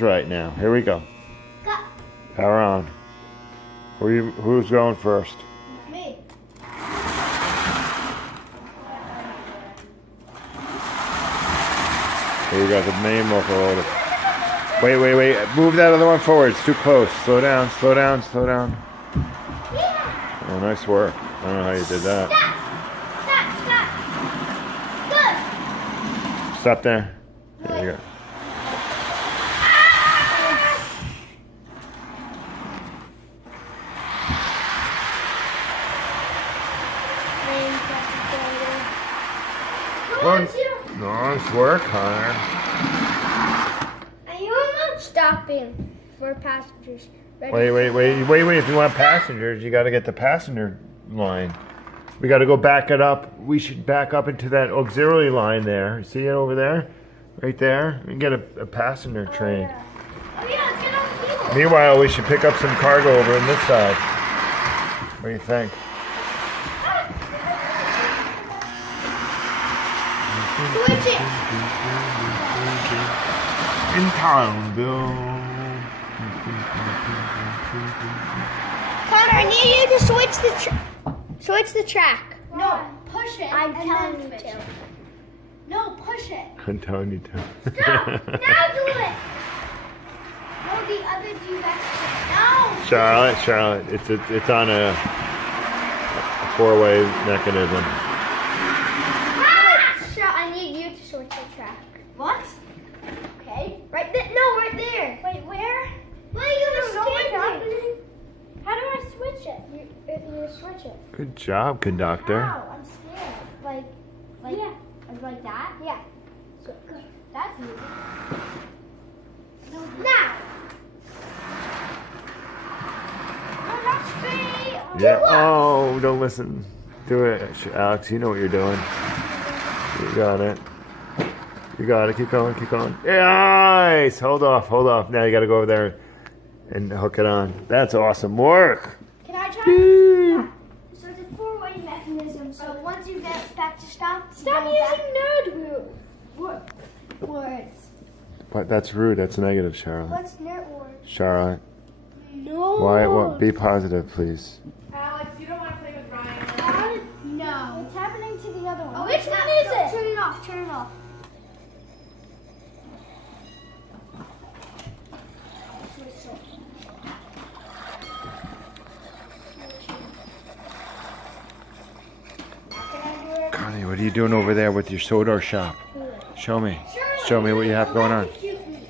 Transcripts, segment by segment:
Right now. Here we go. Go. Power on. Who's going first? Me. Here you got the main locomotive. Wait. Move that other one forward. It's too close. Slow down. Yeah. Oh, nice work. I don't know how you did that. Stop. Good. Stop there. There you go. Nice work, Connor. Are you almost stopping for passengers? Ready? Wait. If you want passengers, you got to get the passenger line. We got to go back it up. We should back up into that auxiliary line there. See it over there? Right there? We can get a passenger train. Oh yeah, let's get on the wheel. Meanwhile, we should pick up some cargo over on this side. What do you think? Switch it. In town, Bill. Connor, I need you to switch the track. No, push it. I'm and telling then you switch to. it. No, push it. I'm telling you to. Stop! Now do it! No, the other two back. Charlotte, it's on a four-way mechanism. I need you to switch the track. What? Okay. Right there. No, right there. Wait, where? Why are you No, what's standing? happening? How do I switch it? You switch it. Good job, conductor. How? I'm scared. Like Yeah. like that? Yeah. So, that's easy. Now. No, that's straight. Yeah. Oh, don't listen. Do it, Alex. You know what you're doing. You got it. Keep going. Nice. Hold off. Now you got to go over there and hook it on. That's awesome work. Can I try? So it's a four-way mechanism. So once you get back to stop using nerd words. But that's rude. That's negative, Charlotte. What's nerd words? Charlotte. No. Why? What? Be positive, please. Alex, you don't want to play with Ryan. No. What's happening to the other one? Oh, which one is it? Turn it off. Turn it off. Connie, what are you doing over there with your Sodor shop? Show me what you have going on. Kidding.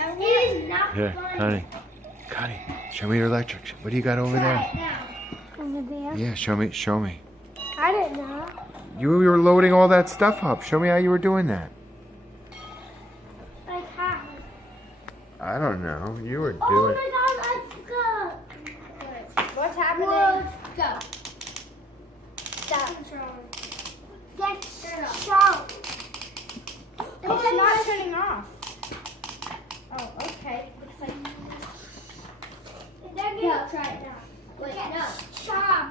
I'm really not. Here, Connie, show me your electric. What do you got over there? Over there. Yeah, show me. I didn't know. You were loading all that stuff up. Show me how you were doing that. Like how? I don't know. You were Oh doing. my God! I forgot. What's happening? Words, go. Stop. Get stop. It's not turning off. Oh, okay. Looks like. Go. Try it now. Wait, Get no. stop.